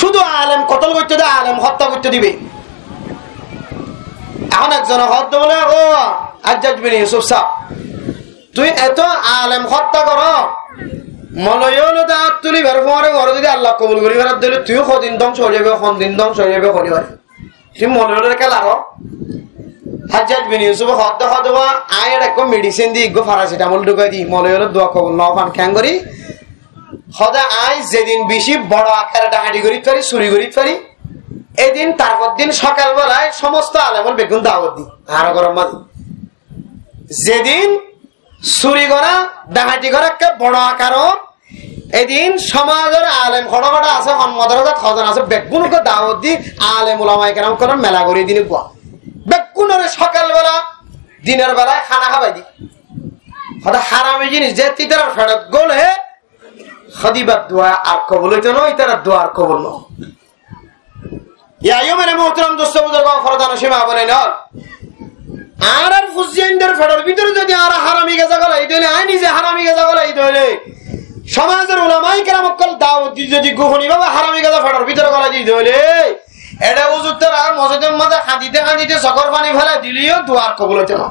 শুধু আলেম কতল করতে দেয়, আলেম হত্যা করতে দিবে। এখন একজন হত্যা বলে, ও আজ্জাজ বিন ইউসুফ সাহ, তুই এত আলেম হত্যা কর, মলয়লো দাঁত তুলি বের পরে ঘরে যদি আল্লাহ কবুল করি বেড়ার দিলে তুইও কদিন ধ্বংস হয়ে যাবে, দিন ধ্বংস হয়ে যাবে পরিবারে। তুই মলয়লোর খেলা কর। হাজ্জাজ বিন ইউসুফ হত্যা হওয়া আয়ের এক মেডিসিন দি প্যারাসিটামল ঢুকাই দি মলয়লোর দোয়া কবুল ন পান খ্যাং করি সদা আই যেদিন বেশি বড় আকারে ডাকাতি করি পারি, চুরি করি পারি, এদিন তারপর দিন সকালবেলায় সমস্ত আলেমল বেগুন দাওয়াত দি আর গরম মাদি। যেদিন চুরি করা ডাকাতি করা বড় আকার, এদিন সমাজের আলেম খড়া খড়া আছে, সম্মদের খজন আছে, বেগুনকে দাওয়াত দি আলেম ওলামায়ে কেরাম করার মেলা করে দিন কোয়া বেগুনের সকালবেলা দিনের বেলায় খানা খাবাই দি। সদা হারামি জিনিস যে তিতার ফেরত গোল হে খদিবার দোয়া আর কবুল হইতে নয়, তারা দোয়া আর কবুল ন। ইয়াইও মেরে মোহতরম দোস্ত বুজুর্গ ফরদান সীমা বলে নল আর ফুজিয়ানদের ফেডার ভিতরে যদি আর হারামি গেজা গলাই দইলে, আই নিজে হারামি গেজা গলাই দইলে, সমাজের উলামায়ে কেরাম কল দাওয়াত দি যদি গোহনি বাবা হারামি গেজা ফেডার ভিতরে গলাই দি দইলে, এটা উজুতরা মসজিদের মধ্যে খাঁদিতে খাঁদিতে চকর পানি ফেলা দিলিও দোয়া আর কবুল হইতে না।